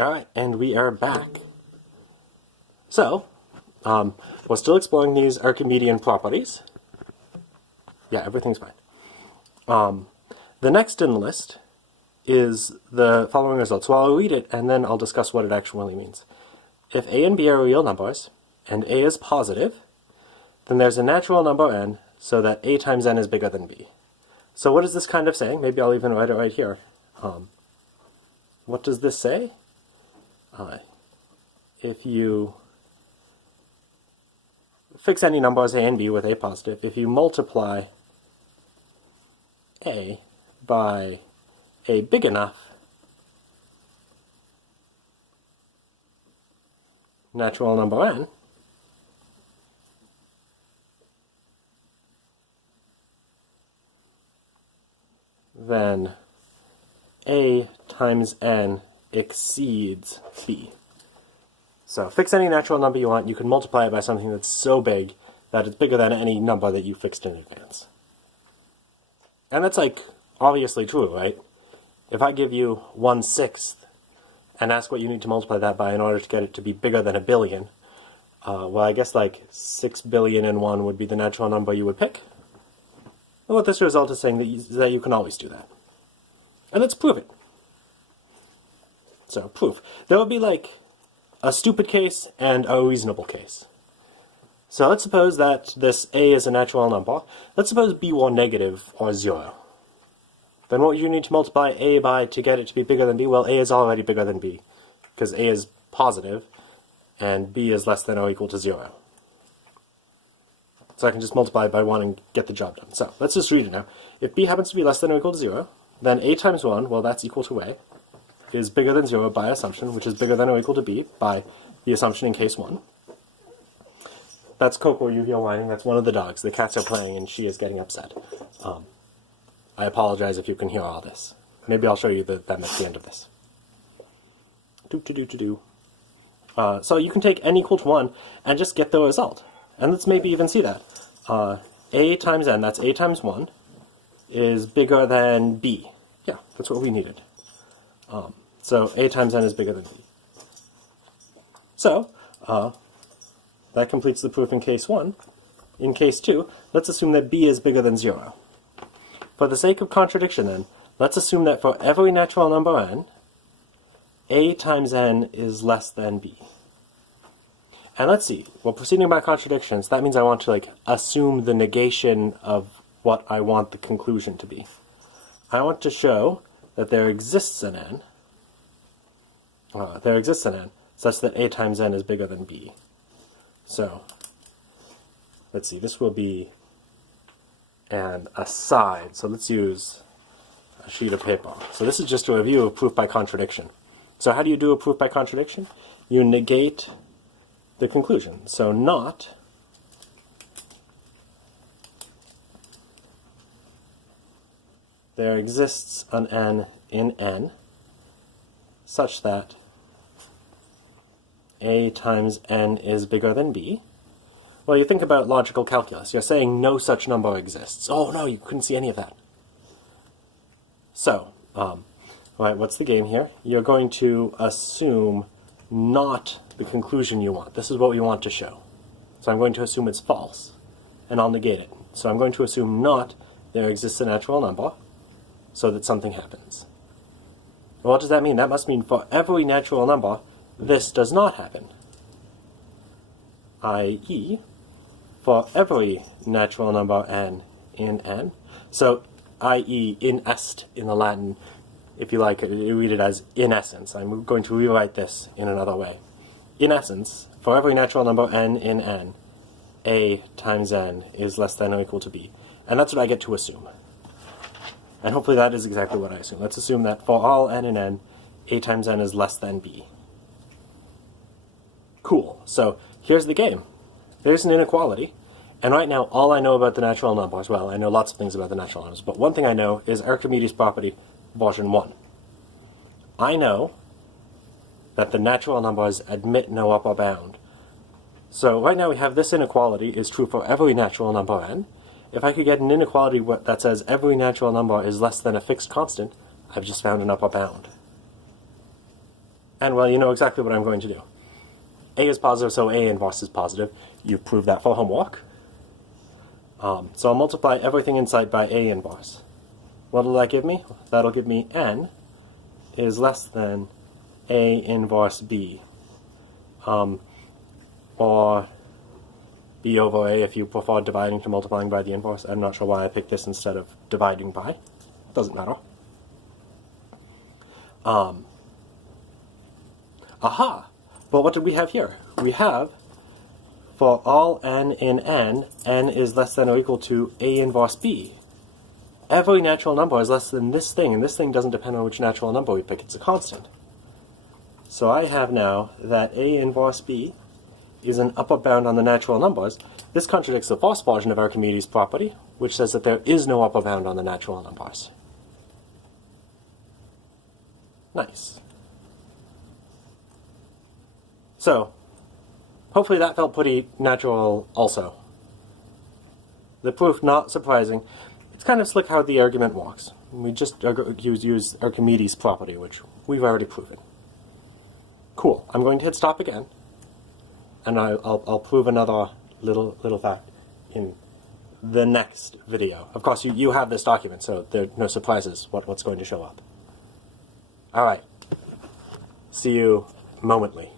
Alright, and we are back. So, we're still exploring these Archimedean properties. Yeah, everything's fine. The next in the list is the following result. So I'll read it, and then I'll discuss what it actually means. If a and b are real numbers, and a is positive, then there's a natural number n, so that a times n is bigger than b. So what is this kind of saying? Maybe I'll even write it right here. What does this say? If you fix any numbers a and b with a positive, if you multiply a by a big enough natural number n, then a times n exceeds b. So fix any natural number you want, you can multiply it by something that's so big that it's bigger than any number that you fixed in advance. And that's like obviously true, right? If I give you 1/6 and ask what you need to multiply that by in order to get it to be bigger than a billion, well, I guess like 6,000,000,001 would be the natural number you would pick. And what this result is saying is that you can always do that. And let's prove it. So, proof. There will be like a stupid case and a reasonable case. So let's suppose that this a is a natural number. Let's suppose b were negative or 0. Then what would you need to multiply a by to get it to be bigger than b? Well, a is already bigger than b, because a is positive, and b is less than or equal to 0. So I can just multiply it by 1 and get the job done. So let's just read it now. If b happens to be less than or equal to 0, then a times 1, well, that's equal to a, is bigger than 0 by assumption, which is bigger than or equal to b by the assumption in case 1. That's Coco you hear whining. That's one of the dogs. The cats are playing and she is getting upset. I apologize if you can hear all this. Maybe I'll show you them at the end of this. So you can take n equal to 1 and just get the result. And let's maybe even see that. A times n, that's a times 1, is bigger than b. Yeah, that's what we needed. So a times n is bigger than b. So, that completes the proof in case 1. In case 2, let's assume that b is bigger than 0. For the sake of contradiction then, let's assume that for every natural number n, a times n is less than b. And let's see, we're proceeding by contradictions. That means I want to assume the negation of what I want the conclusion to be. I want to show that there exists an n, such that a times n is bigger than b. So, let's see, this will be an aside. So let's use a sheet of paper. So this is just a review of proof by contradiction. So how do you do a proof by contradiction? You negate the conclusion. So not there exists an n in n such that a times n is bigger than b. Well, you think about logical calculus. You're saying no such number exists. Oh no, you couldn't see any of that. So, right, what's the game here? You're going to assume not the conclusion you want. This is what we want to show. So I'm going to assume it's false, and I'll negate it. So I'm going to assume not there exists a natural number, so that something happens. Well, what does that mean? That must mean for every natural number, this does not happen. i.e., for every natural number n in n, so i.e. in est in the Latin, if you like, you read it as in essence. I'm going to rewrite this in another way. In essence, for every natural number n in n, a times n is less than or equal to b. And that's what I get to assume. And hopefully that is exactly what I assume. Let's assume that for all n in n, a times n is less than b. Cool. So here's the game. There's an inequality. And right now, all I know about the natural numbers, well, I know lots of things about the natural numbers, but one thing I know is Archimedes' property, version 1. I know that the natural numbers admit no upper bound. So right now we have this inequality is true for every natural number n. If I could get an inequality that says every natural number is less than a fixed constant, I've just found an upper bound. And, well, you know exactly what I'm going to do. A is positive, so A inverse is positive. You proved that for homework. So I'll multiply everything inside by A inverse. What will that give me? That'll give me n is less than A inverse B. Or B over A if you prefer dividing to multiplying by the inverse. I'm not sure why I picked this instead of dividing by. Doesn't matter. Aha! But what did we have here? We have, for all n in n is less than or equal to A inverse B. Every natural number is less than this thing, and this thing doesn't depend on which natural number we pick. It's a constant. So I have now that A inverse B is an upper bound on the natural numbers. This contradicts the first version of Archimedes' property, which says that there is no upper bound on the natural numbers. Nice. So, hopefully that felt pretty natural also. The proof, not surprising. It's kind of slick how the argument works. We just use Archimedes' property, which we've already proven. Cool. I'm going to hit stop again, and I'll prove another little fact in the next video. Of course, you have this document, so there are no surprises what's going to show up. All right. See you momently.